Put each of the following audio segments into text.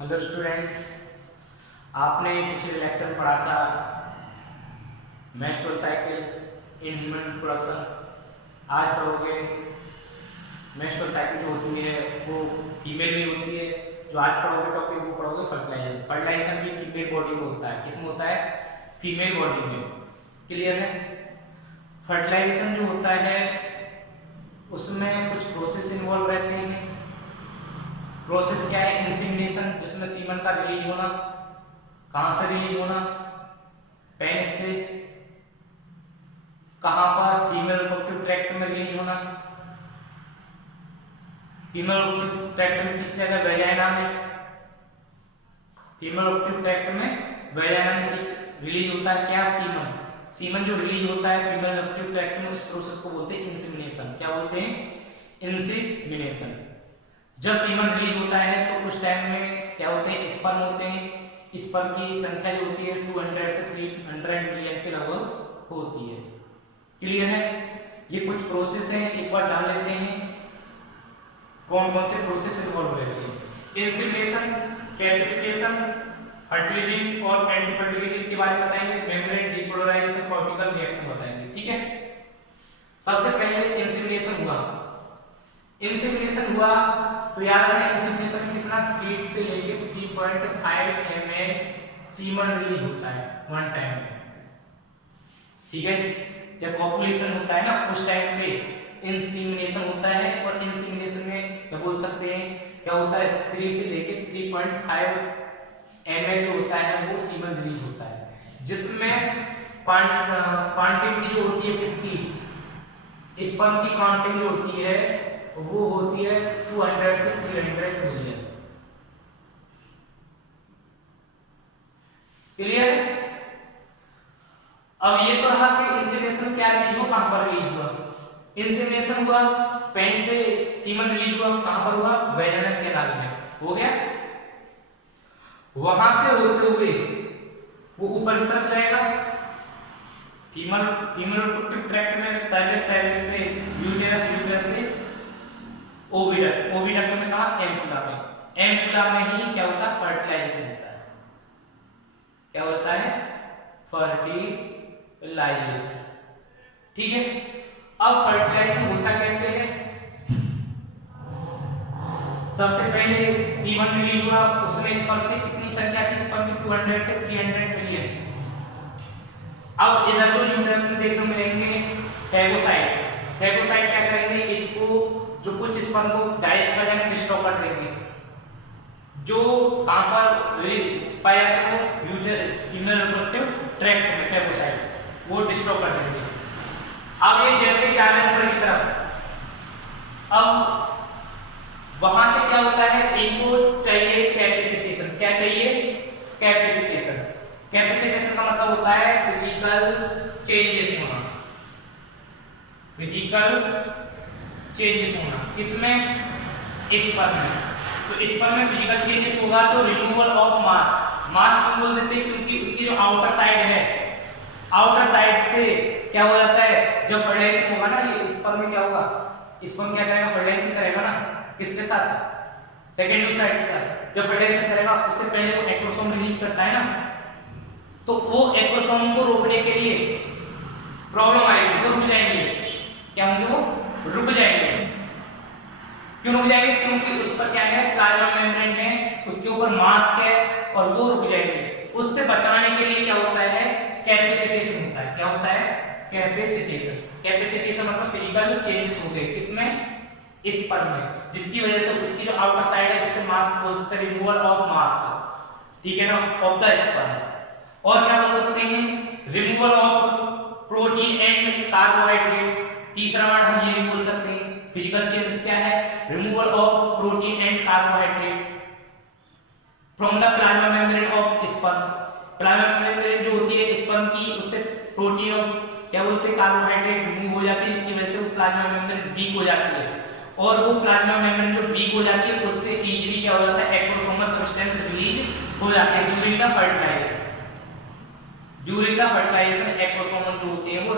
Hello student, आपने पिछले lecture में पढ़ा था menstrual cycle in human reproduction. आज पढ़ोगे मेंस्ट्रुअल साइकिल जो होती है वो फीमेल में होती है। जो आज पढ़ोगे टॉपिक वो पढ़ोगे फर्टिलाइजेशन। फर्टिलाइजेशन भी फीमेल बॉडी में होता है। किसमें होता है? फीमेल बॉडी में। क्लियर है? फर्टिलाइजेशन जो होता है उसमें कुछ प्रोसेस इन्वॉल्व रहते हैं। प्रोसेस क्या है? इंसेमिनेशन, जिसमें सीमन का रिलीज होना। कहां से रिलीज होना? पेनिस से। कहां पर? फीमेल रिप्रोडक्टिव ट्रैक्ट में रिलीज होना। फीमेल रिप्रोडक्टिव ट्रैक्ट में किस जगह? वेजाइना में। फीमेल रिप्रोडक्टिव ट्रैक्ट में वेजाइना में रिलीज होता है क्या? सीमन। सीमन जो रिलीज होता है फीमेल रिप्रोडक्टिव ट्रैक्ट में, उस प्रोसेस को बोलते हैं इंसेमिनेशन। क्या बोलते हैं? इंसेमिनेशन। जब सीमन रिलीज होता है तो उस टाइम में क्या होते हैं? स्पर्म होते हैं। स्पर्म की संख्या जो होती है 200 से 300 मिलियन के लगभग होती है। क्लियर है? ये कुछ प्रोसेस हैं, एक बार जान लेते हैं कौन कौन से प्रोसेस इन्वॉल्व रहते हैं। इंसेमिनेशन, कैल्सिफिकेशन, फर्टिलाइजिंग और एंटी फर्टिलाइजिंग के बारे में बताएंगे। मेम्ब्रेन डिपोलराइजेशन, कॉर्टिकल रिएक्शन बताएंगे। ठीक है? सबसे पहले इंसेमिनेशन हुआ। इंसेमिनेशन हुआ तो याद रखना, इंसेमिनेशन में कितना 3 से लेके 3.5 ml सीमन रिलीज होता है वन टाइम में। ठीक है? जब कॉपुलेशन होता है ना उस टाइम पे इंसेमिनेशन होता है। और इंसेमिनेशन में क्या बोल सकते हैं, क्या होता है? 3 से लेके 3.5 ml जो होता है वो सीमन रिलीज होता है, जिसमें क्वांटिटी जो होती है किसकी? स्पर्म की क्वांटिटी जो होती है वो होती है 200 से 300 मिलियन। क्लियर? अब ये तो रहा कि इंसेमिनेशन क्या रिलीज हुआ, कहां पर रिलीज हुआ। इंसेमिनेशन हुआ, पेनिस से सीमन रिलीज हुआ, कहां पर हुआ? वेजाइनल कैनाल में। हो गया? वहां से होते हुए वो ऊपर की तरफ जाएगा फीमेल रिप्रोडक्टिव ट्रैक्ट में, सर्विक्स से यूटेरस से ओविडक्ट में। कहा? एम्पुला में। एम्पुला में ही क्या होता है? फर्टिलाइजेशन होता है। क्या होता है? फर्टिलाइजेशन। ठीक है? अब फर्टिलाइजेशन होता कैसे है? सबसे पहले सीमन रिलीज हुआ, उसमें स्पर्म की कितनी संख्या थी? स्पर्म की 200 से 300 मिलियन। अब इधर जो यूटेरस में देखने को मिलेंगे फैगोसाइट। फैगोसाइट क्या करेंगे? इसको जो कुछ स्पर्म को डाइजेस्ट कर जाएंगे, डिस्ट्रॉय कर देंगे। जो कहां पर पाए जाते हैं? वो फीमेल रिप्रोडक्टिव ट्रैक्ट में फैगोसाइट, वो डिस्ट्रॉय कर देंगे। अब ये जैसे जा रहे हैं ऊपर की तरफ, अब वहां से क्या होता है? इनको चाहिए कैपेसिटेशन। क्या चाहिए? कैपेसिटेशन। कैपेसिटेशन का मतलब होता है फिजिकल चेंजेस होना। फिजिकल चेंजेस होना किसमें? स्पर्म में। तो स्पर्म में फिजिकल चेंजेस होगा तो रिमूवल ऑफ मास। मास क्यों बोल देते हैं? क्योंकि उसकी जो आउटर साइड है, आउटर साइड से क्या हो जाता है? जब फर्टिलाइजेशन होगा ना, ये स्पर्म में क्या होगा? स्पर्म क्या करेगा? फर्टिलाइजेशन करेगा ना, किसके साथ? सेकेंडरी साइड से। जब फर्टिलाइजेशन करेगा उससे पहले वो एक्रोसोम रिलीज करता है ना, तो वो एक्रोसोम को रोकने के लिए प्रॉब्लम आएगी, वो रुक जाएंगे। क्या होंगे? वो रुक जाएंगे। क्यों रुक जाएंगे? क्योंकि उस पर क्या है? प्लाज्मा मेम्ब्रेन है, उसके ऊपर मास्क है और वो रुक जाएंगे। उससे बचाने के लिए क्या होता है? कैपेसिटेशन होता है। क्या होता है? कैपेसिटेशन। कैपेसिटेशन मतलब फिजिकल चेंजेस हो गए किसमें? स्पर्म में, जिसकी वजह से उसकी जो आउटर साइड है उससे मास्क बोल सकते हैं, रिमूवल ऑफ मास्क। ठीक है ना? Of the sperm. और क्या बोल सकते हैं? Removal of protein and carbohydrate. तीसरा वर्ड हम ये भी बोल सकते हैं। फिजिकल चेंजेस क्या है? Removal of protein and carbohydrate from the plasma membrane of sperm. Plasma membrane जो होती है स्पर्म की, उससे प्रोटीन और क्या बोलते हैं कार्बोहाइड्रेट रिमूव हो जाती है। इसकी वजह से वो प्लाज्मा मेम्ब्रेन वीक हो जाती है, और वो प्लाज्मा मेम्ब्रेन जो वीक हो जाती है उससे इजीली क्या हो जाता है? एक्रोसोमल सब्सटेंस रिलीज हो जाते हैं during the fertilization. During the fertilization acrosomal जो होते हैं वो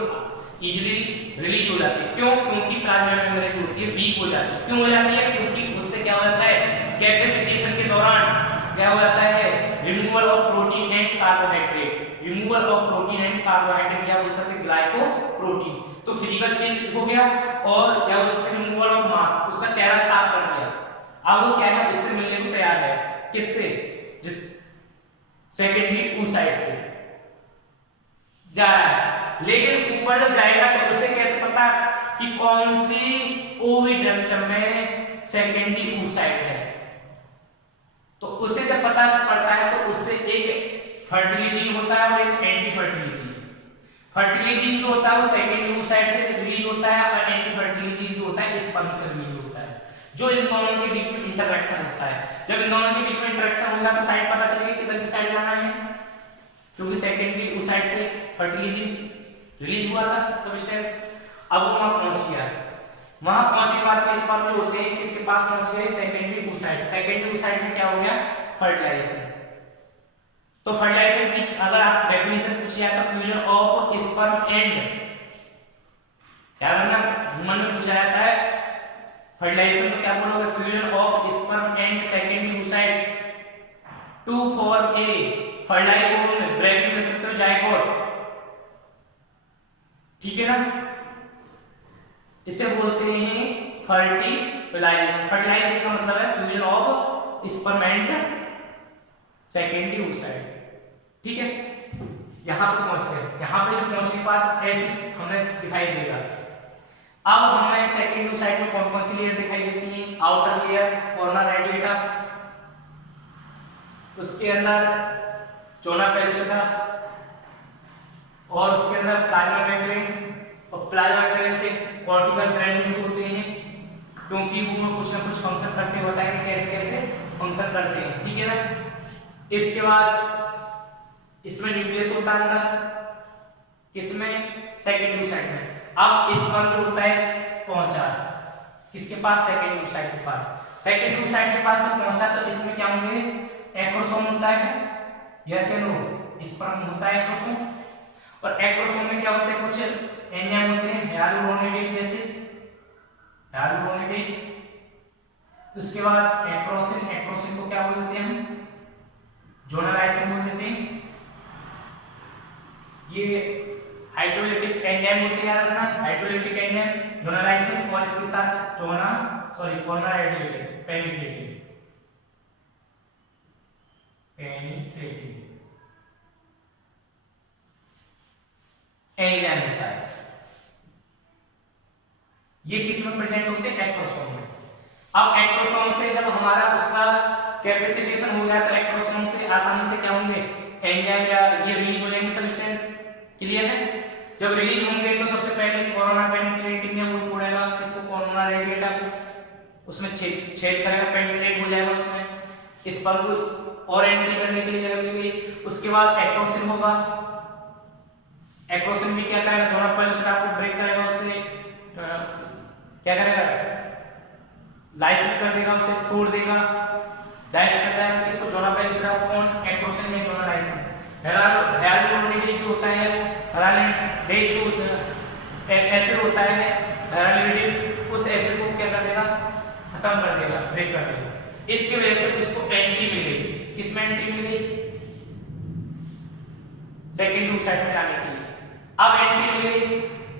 इजीली रिलीज हो जाती है। क्यों? क्योंकि प्लाज्मा मेम्ब्रेन जो होती है वीक हो जाती है। क्यों हो जाती है? क्योंकि उससे क्या हो जाता है? कैपेसिटेशन के दौरान क्या हो जाता है, removal of protein and carbohydrate, removal of protein and carbohydrate, या बोल सकते हैं ग्लाइकोप्रोटीन। तो फिजिकल चेंज हो गया और क्या बोल सकते हैं रिमूवल ऑफ मास, उसका चेहरा साफ कर दिया। अब वो क्या है, उससे मिलने को तैयार है, किससे, जिस सेकेंडरी oocyte से जा रहा है। लेकिन ऊपर जब जाएगा तो उसे कैसे पता कि कौन सी ओविडक्ट में सेकेंडरी oocyte है, तो उसे जब पता पड़ता है तो उससे एक फर्टिलिटी जीन होता है और एक anti fertility gene. Fertility gene जो होता है वो सेकेंडरी oocyte से रिलीज होता है और एंटी फर्टिलिटी जीन जो होता है स्पर्म से रिलीज होता है, जो इन दोनों के बीच में इंटरेक्शन होता है। जब इन दोनों के बीच में इंटरेक्शन होगा तो साइड पता चलेगी किधर की साइड जाना है, क्योंकि सेकेंडरी oocyte से फर्टिलिटी रिलीज हुआ था सबस्टेंस। अब वो वहां पहुंच गया, वहां पहुंचने के बाद स्पर्म जो होते हैं किसके पास पहुंच गए, सेकेंडरी oocyte। सेकेंडरी oocyte में क्या हो गया, फर्टिलाइजेशन। तो फर्टिलाइजेशन की अगर आप डेफिनेशन पूछी जाए तो फ्यूजन ऑफ स्पर्म एंड, याद रखना ह्यूमन में पूछा जाता है फर्टिलाइजेशन तो क्या बोलोगे, fusion of sperm and secondary oocyte to form a fertilize, bracket में सकते हो जायगोट, ठीक है ना। इसे बोलते हैं फर्टिलाइजेशन। फर्टिलाइजेशन का मतलब है fusion of sperm and secondary oocyte, ठीक है। यहां पे पहुंच गए, यहां पे जो पहुंचने के बाद ऐसे हमें दिखाई देगा। अब हमें सेकेंडरी oocyte में कौन कौन सी लेयर दिखाई देती है, आउटर लेयर कॉर्नर रेडिएटा, उसके अंदर जोना पेलुसिटा और उसके अंदर प्लाज्मा मेम्ब्रेन, और प्लाज्मा मेम्ब्रेन से कॉर्टिकल ग्रैन्युल्स होते हैं, क्योंकि वो कुछ ना कुछ फंक्शन करते हैं, बताएंगे कैसे कैसे फंक्शन करते हैं, ठीक है ना। इसके बाद इसमें न्यूक्लियस होता है अंदर, किसमें, सेकेंडरी oocyte में। अब स्पर्म जो होता है पहुंचा किसके पास, सेकेंडरी oocyte के पास। सेकेंडरी oocyte के पास जब पहुंचा तो इसमें क्या होंगे, एक्रोसोम होता है, यस या नो, स्पर्म होता है एक्रोसोम, और एक्रोसोम में क्या होते हैं, कुछ एंजाइम होते हैं ह्यालुरोनिडेज जैसे, ह्यालुरोनिडेज। उसके बाद एक्रोसिन, एक्रोसिन को क्या बोल देते हैं हम, जोनालाइसिन बोल देते हैं। ये हाइड्रोलिटिक एंजाइम होते हैं, याद रखना, हाइड्रोलिटिक एंजाइम जोनालाइसिन, और इसके साथ कॉर्नर रेडिएटिव पेनिट्रेटिव एंजाइम होता है। ये किस में प्रेजेंट होते हैं, एक्रोसोम में। अब एक्रोसोम से जब हमारा उसका कैपेसिटेशन हो गया तो एक्रोसोम से आसानी से क्या होंगे, एंजाइम या ये रिलीज हो जाएंगे सब्सटेंस, क्लियर है। जब रिलीज होंगे तो सबसे पहले कोरोना पेनिट्रेटिंग है वो तोड़ेगा किसको, कोरोना रेडिएटा को, उसमें छेद करेगा, पेनिट्रेट हो जाएगा उसमें, इस पर और एंट्री करने के लिए जगह मिल गई। उसके बाद एक्रोसिन होगा, एक्रोसिन भी क्या करेगा, जोना पेलुसिटा को ब्रेक करेगा, उससे क्या करेगा, लाइसिस कर देगा, उसे तोड़ देगा, डाइजेस्ट कर जाएगा, किसको, जोना पेलुसिटा को, कौन, एक्रोसिन में जोनालाइसिन। ह्यालुरोनिडेज जो होता है, ह्यालुरोनिडेज जो एसिड होता है ह्यालुरोनिडेज, उस एसिड को क्या कर देगा, खत्म कर देगा, ब्रेक कर देगा। इसकी वजह से उसको एंट्री मिल गई, किसमें एंट्री मिल गई, सेकेंडरी oocyte में जाने के लिए। अब एंट्री मिल गई,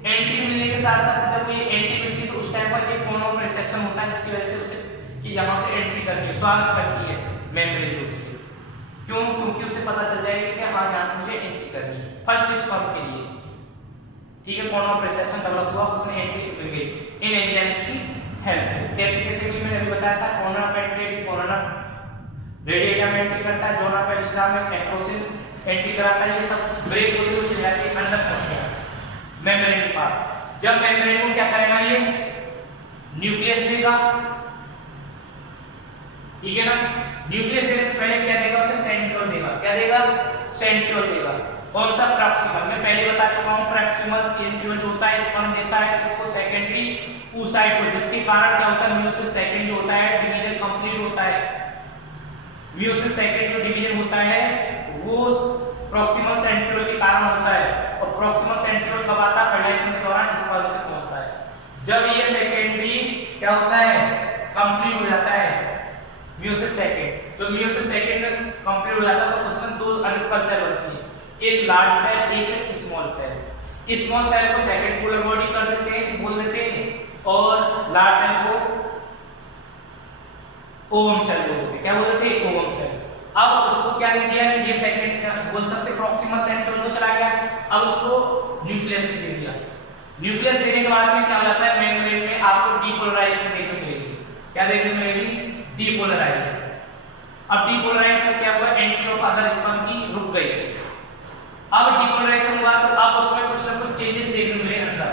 एंट्री मिलने के साथ साथ जब ये एंट्री मिलती है तो उस टाइम पर एक कोन ऑफ रिसेप्शन होता है, जिसकी वजह से उसे कि यहां से एंट्री करनी है, स्वागत करती है मेम्ब्रेन जो होती है, क्यों, क्योंकि उसे पता चल जाएगा कि हाँ यहां से मुझे एंट्री करनी है फर्स्ट स्पर्म के लिए, ठीक है। कोन ऑफ रिसेप्शन डेवलप हुआ, उसमें एंट्री मिल गई इन एंजाइम्स की हेल्प से। कैसे कैसे भी मैंने अभी बताया था, कोरोना पेनिट्रेटिंग, कोरोना रेडिएटा में एंट्री करता है, जोना पेलुसिटा में एक्रोसिन एंट्री कराता है, ये सब ब्रेक होते हुए चले जाते हैं, अंदर पहुंच गया मेम्ब्रेन के पास। जब मेम्ब्रेन को क्या करेगा, ये न्यूक्लियस देगा, ठीक है ना। न्यूक्लियस देने से पहले क्या देगा, उसे सेंट्रियोल देगा, क्या देगा, सेंट्रियोल देगा। कौन सा, प्रॉक्सिमल, मैं पहले बता चुका हूं, प्रॉक्सिमल सेंट्रियोल जो होता है स्पर्म देता है इसको सेकेंडरी oocyte को, जिसके कारण क्या होता है, म्यूसिस सेकंड जो होता है डिवीजन कंप्लीट होता है। म्यूसिस सेकंड जो डिवीजन होता है वो प्रॉक्सिमल सेंट्रियोल के कारण होता है, और प्रॉक्सिमल सेंट्रियोल कब आता है, फर्टिलाइजेशन के दौरान स्पर्म से पहुंचता है। जब ये सेकेंडरी क्या होता है, कंप्लीट हो जाता है, मियोसिस सेकंड, जब मियोसिस सेकंड कंप्लीट हो जाता है तो उसमें दो अनइक्वल सेल होती है, एक लार्ज सेल एक स्मॉल सेल। स्मॉल सेल को सेकंड पोलर बॉडी कर देते हैं, बोल देते हैं, और लार्ज सेल को ओवम सेल बोलते हैं। क्या बोलते हैं? Ovum cell. अब उसको क्या दे दिया है, ये सेकंड बोल सकते प्रॉक्सिमल सेंट्रोइड को चला गया, अब उसको न्यूक्लियस दे दिया। न्यूक्लियस देने के बाद में क्या हो जाता है, मेम्ब्रेन में आपको डीपोलराइजेशन देखने को मिलेगी। क्या देखने को मिलेगी? डीपोलराइजेशन। अब डीपोलराइजेशन क्या हुआ, एंट्री ऑफ अदर स्पर्म की रुक गई। अब डीपोलराइजेशन हुआ तो अब उसमें कुछ ना कुछ चेंजेस देखने को मिले अंदर।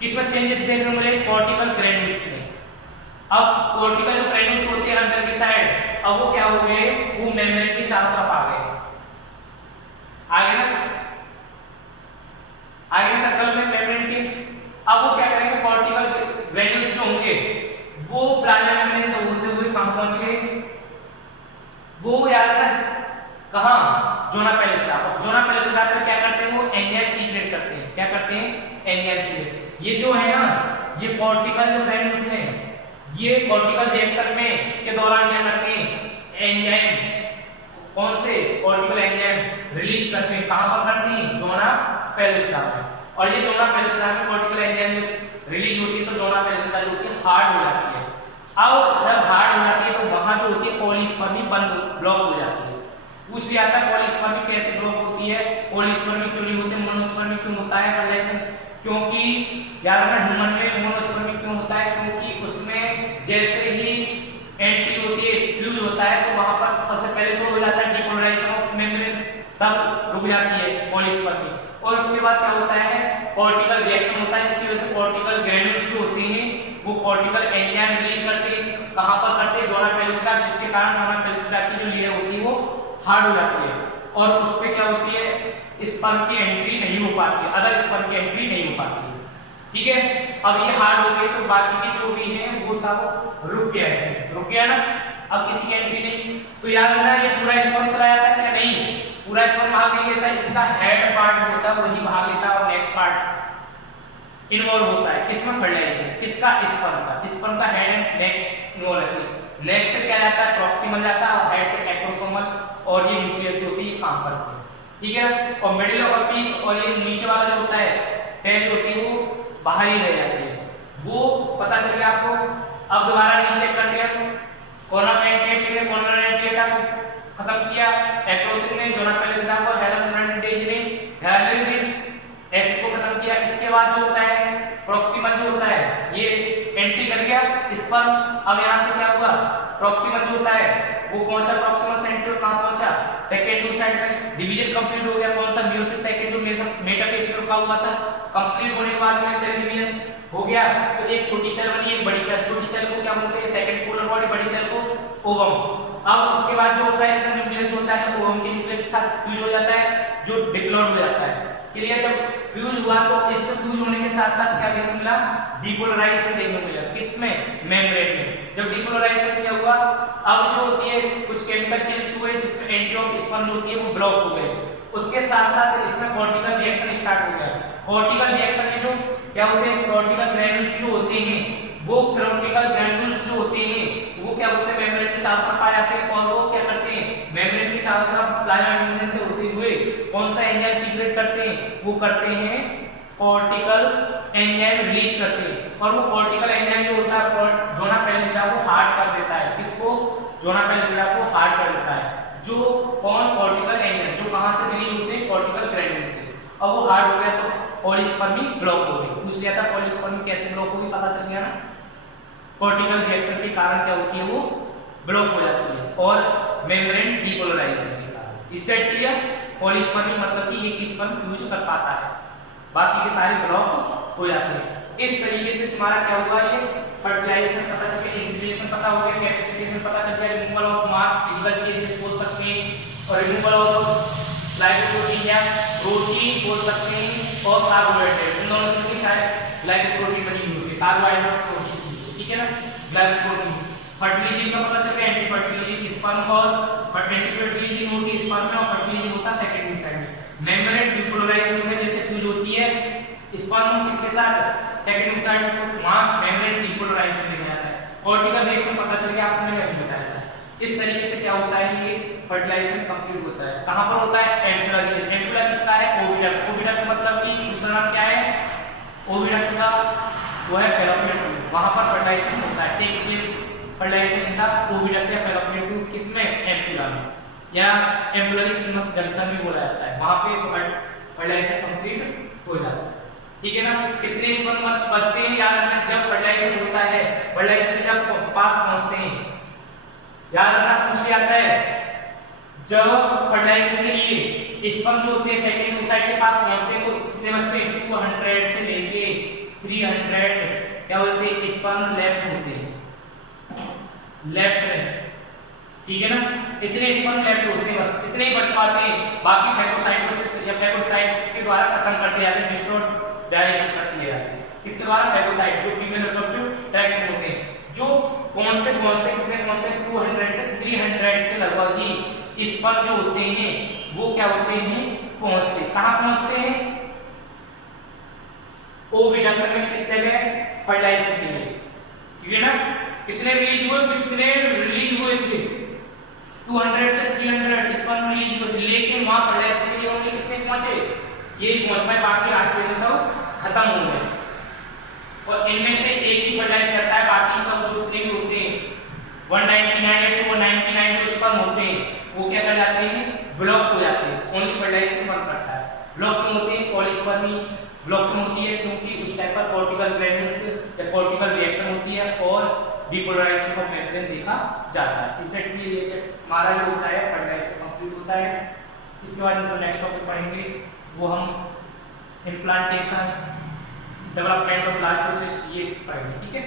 किसमें चेंजेस देखने को मिले? कॉर्टिकल ग्रैन्यूल्स में। अब कॉर्टिकल जो ग्रैन्यूल्स होते हैं अंदर की साइड, अब वो क्या हो गए, वो मेम्ब्रेन के चारों तरफ आ गए, आगे ना आगे सर्कल में मेम्ब्रेन के। अब वो क्या करेंगे, कॉर्टिकल ग्रैन्यूल्स जो होंगे वो प्लाज्मा मेम्ब्रेन से होते हुए कहां पहुंच गए, वो यार कहां, जोना पेलुसिडा। जोना पेलुसिडा पे क्या करते हैं, वो एंजाइम सीक्रेट करते हैं। क्या करते हैं? Enzyme secret. ये जो है ना, ये कॉर्टिकल जो ग्रैन्यूल्स हैं, ये कॉर्टिकल रिएक्शन में के दौरान क्या करते हैं, एंजाइम, कौन से कॉर्टिकल एंजाइम रिलीज करते हैं, कहां पर करते हैं? जोना पेलुसिडा में। और ये जोना पेलुसिडा में कॉर्टिकल एंजाइम रिलीज होती है तो जोना पेलुसिडा जो होती है हार्ड हो जाती है। अब जब हार्ड हो जाती है तो वहां जो होती है पॉलीस्पर्मी बंद, ब्लॉक हो जाती है। पूछ लिया था पॉलीस्पर्मी कैसे ब्लॉक होती है, पॉलीस्पर्मी क्यों नहीं होते, मोनोस्पर्मी क्यों होता है फर्टिलाइजेशन? क्योंकि याद रखना ह्यूमन में मोनोस्पर्मी क्यों होता है, क्योंकि उसमें जैसे ही एंट्री होती है, फ्यूज होता है, तो वहां पर सबसे पहले तो हो जाता है डीपोलराइजेशन ऑफ मेम्ब्रेन, तब रुक जाती है पॉलीस्पर्मी। और उसके बाद क्या होता है, कॉर्टिकल रिएक्शन होता है, जिसकी वजह से कॉर्टिकल ग्रैन्यूल्स जो होते हैं वो कॉर्टिकल एंजाइम रिलीज करते हैं। कहां पर करते हैं? जोना पेलुसिडा, जिसके कारण जोना पेलुसिडा की जो लेयर होती है वो हार्ड हो जाती है, और उस पे क्या होती है, स्पर्म की एंट्री नहीं हो पाती है, अदर स्पर्म की एंट्री नहीं हो पाती है। ठीक है, अब ये हार्ड हो गए तो बाकी के जो भी हैं वो सब रुक गया, ऐसे रुक गया ना, अब किसी की एंट्री नहीं। तो याद रखना ये पूरा स्पर्म चला जाता है क्या? नहीं, पूरा स्पर्म भाग नहीं लेता है, इसका हेड पार्ट जो होता है वही भाग लेता है, और नेक पार्ट इन्वॉल्व होता है। किसमें? फर्टिलाइजेशन। किसका? स्पर्म का। स्पर्म का हेड एंड नेक इन्वॉल्व होती है। नेक से क्या जाता है? प्रॉक्सिमल जाता है, और हेड से एक्रोसोमल, और ये न्यूक्लियस जो होती है काम करती है। ठीक है, और मिडिल ऑफ पीस और ये नीचे वाला जो होता है टेल होती है वो बाहर ही रह जाती है, वो पता चल गया आपको। अब दोबारा नीचे कर दिया, कॉर्नर पेंटेट ने कॉर्नर एंटिएटा को खत्म किया, एक्रोसिन ने जोना पेलुसिडा को, हेलमेंटेज ने हेलमेंटेज एसिड को खत्म किया। इसके बाद जो होता है प्रॉक्सिमल जो होता है ये एंट्री कर गया स्पर्म। अब यहां से क्या हुआ, प्रॉक्सिमल जो होता है वो पहुंचा प्रॉक्सिमल सेंट्रोइड, कहां पहुंचा? सेकंड टू साइड में। डिवीजन कंप्लीट हो गया, कौन सा? मियोसिस सेकंड जो मेटाफेज में रुका हुआ था, कंप्लीट होने के बाद में सेल डिवीजन हो गया, तो एक छोटी सेल बनी, एक बड़ी सेल। छोटी सेल को क्या बोलते हैं? सेकंड पोलर बॉडी, बड़ी सेल को ओवम। अब इसके बाद जो होता है इसका न्यूक्लियस होता है ओवम के न्यूक्लियस के साथ फ्यूज हो जाता है, जो डिप्लॉइड हो जाता है। क्लियर? जब फ्यूज हुआ तो इस फ्यूज होने के साथ साथ क्या देखने को मिला? डीपोलराइजेशन देखने को मिला। किसमें? मेम्ब्रेन में। जब डीपोलराइजेशन क्या हुआ, अब जो होती है कुछ केमिकल चेंज हुए जिसमें एंट्री ऑफ स्पर्म होती है वो ब्लॉक हो गई। उसके साथ साथ इसमें कॉर्टिकल रिएक्शन स्टार्ट हो गया। कॉर्टिकल रिएक्शन में जो क्या होते हैं, कॉर्टिकल ग्रैन्यूल्स जो होते हैं वो कॉर्टिकल ग्रैन्यूल्स जो होते हैं वो क्या होते हैं, मेम्ब्रेन के चारों तरफ आ जाते हैं, और वो क्या करते हैं, मेम्ब्रेन के चारों तरफ प्लाज्मा मेम्ब्रेन से होते हुए कौन सा एंजाइम सीक्रेट करते हैं? वो करते हैं कॉर्टिकल एंजाइम रिलीज करते हैं। और वो कॉर्टिकल एंजाइम जो होता है जोना पेलुसिडा को हार्ड कर देता है। किसको? जोना पेलुसिडा को हार्ड कर देता है। जो कौन? कॉर्टिकल एंजाइम, जो कहां से रिलीज होते हैं? कॉर्टिकल ग्रैन्यूल से। अब वो हार्ड हो गया तो पॉलीस्पर्मी ब्लॉक हो गई। पूछ लिया था पॉलीस्पर्मी कैसे ब्लॉक होगी, पता चल गया ना, कॉर्टिकल रिएक्शन के कारण क्या होती है, वो ब्लॉक हो जाती है, और मेम्ब्रेन डीपोलराइजेशन के कारण। Is that clear? पॉलीस्पर्मी मतलब कि एक स्पर्म फ्यूज कर पाता है, बाकी के सारे ब्लॉक हो जाते हैं। इस तरीके से तुम्हारा क्या हुआ, ये फर्टिलाइजेशन पता चल गया, इंसिलिएशन पता हो गया, कैपेसिटेशन पता चल गया, removal of mass, physical changes बोल सकते हैं, और रिमूवल ऑफ ग्लाइकोप्रोटीन या प्रोटीन बोल सकते हैं, और कार्बोहाइड्रेट। इन दोनों से क्या है, ग्लाइकोप्रोटीन बनी हुई है, कार्बोहाइड्रेट प्रोटीन। ठीक है ना, ग्लाइकोप्रोटीन। फर्टिलिजिन का पता चल गया, एंटी फर्टिलिजिन स्पर्म, और एंटी फर्टिलिजिन होती है स्पर्म में, और फर्टिलिजिन होता है सेकेंडरी साइड में। मेम्ब्रेन डीपोलराइज होता है, जैसे फ्यूज होती है स्पर्म किसके साथ? सेकेंडरी साइड में, वहां मेम्ब्रेन डीपोलराइजेशन देखा जाता है। कॉर्टिकल रिएक्शन पता चल गया, आपने बताया। इस तरीके से क्या होता है, ये फर्टिलाइजेशन कंप्लीट होता है। कहां पर होता है, एम्पुला रीजन। एम्पुला किसका है, ओविडक्ट। ओविडक्ट मतलब कि दूसरा नाम क्या है ओविडक्ट का, वो है फैलोपियन ट्यूब। वहां पर फर्टिलाइजेशन होता है, takes place fertilization in the oviduct या फैलोपियन ट्यूब, किसमें, एम्पुला में, या एम्पुलरी स्टिमस जंक्शन भी बोला जाता है। वहां पे फर्टिलाइजेशन कंप्लीट हो जाता है, ठीक है ना। कितने स्पर्म बचते हैं, याद रखना, जब फर्टिलाइजेशन होता है, फर्टिलाइजेशन जब पास पहुंचते हैं, याद रखना पूछ जाता है, जब फर्टिलाइजेशन के लिए स्पर्म जो होते हैं सेकेंडरी ओसाइट के पास पहुंचते हैं, तो कितने बचते हैं, 200 से लेके 300 क्या होते हैं, स्पर्म लेफ्ट होते हैं, लेफ्ट में, ठीक है ना। इतने स्पर्म लेफ्ट होते हैं, बस इतने ही बच पाते हैं, बाकी फैगोसाइटोसिस या फैगोसाइट्स के द्वारा खत्म कर दिया जाता है, डिस्ट्रॉय डाइजेस्ट कर दिया जाता है। किसके द्वारा, फैगोसाइट, जो फीमेल रिप्रोडक्टिव ट्रैक्ट में होते हैं, जो पहुंचते पहुंचते कितने पहुंचते हैं, 200 से 300 के लगभग ही स्पर्म जो होते हैं वो क्या होते हैं, पहुंचते, कहां पहुंचते हैं, ओविडक्ट में, किस जगह, फर्टिलाइजेशन के लिए, ठीक है ना। कितने रिलीज हुए थे, 200 से 300 स्पर्म रिलीज हुए थे, लेकिन वहां फर्टिलाइजेशन के लिए ओनली कितने पहुंचे, यही पहुंच पाए, बाकी रास्ते में सब खत्म हो गए। और इनमें से एक ही फर्टिलाइज करता है, बाकी सब जो जितने भी होते हैं 199 या 299 जो स्पर्म होते हैं वो क्या कर जाते हैं, ब्लॉक हो जाते हैं, ओनली फर्टिलाइजेशन बंद करता है। ब्लॉक क्यों होते हैं, पॉलीस्पर्मी ब्लॉक क्यों होती है, क्योंकि उस टाइप पर कॉर्टिकल ग्रैन्युल्स या कॉर्टिकल रिएक्शन होती है और डिपोलराइजेशन का पैटर्न देखा जाता है। इसलिए ये हमारा जो होता है फर्टिलाइजेशन कंप्लीट होता है। इसके बाद हम नेक्स्ट टॉपिक पढ़ेंगे, वो हम इम्प्लांटेशन, डेवलपमेंट ऑफ ब्लास्टोसिस्ट, ये पढ़ेंगे, ठीक है।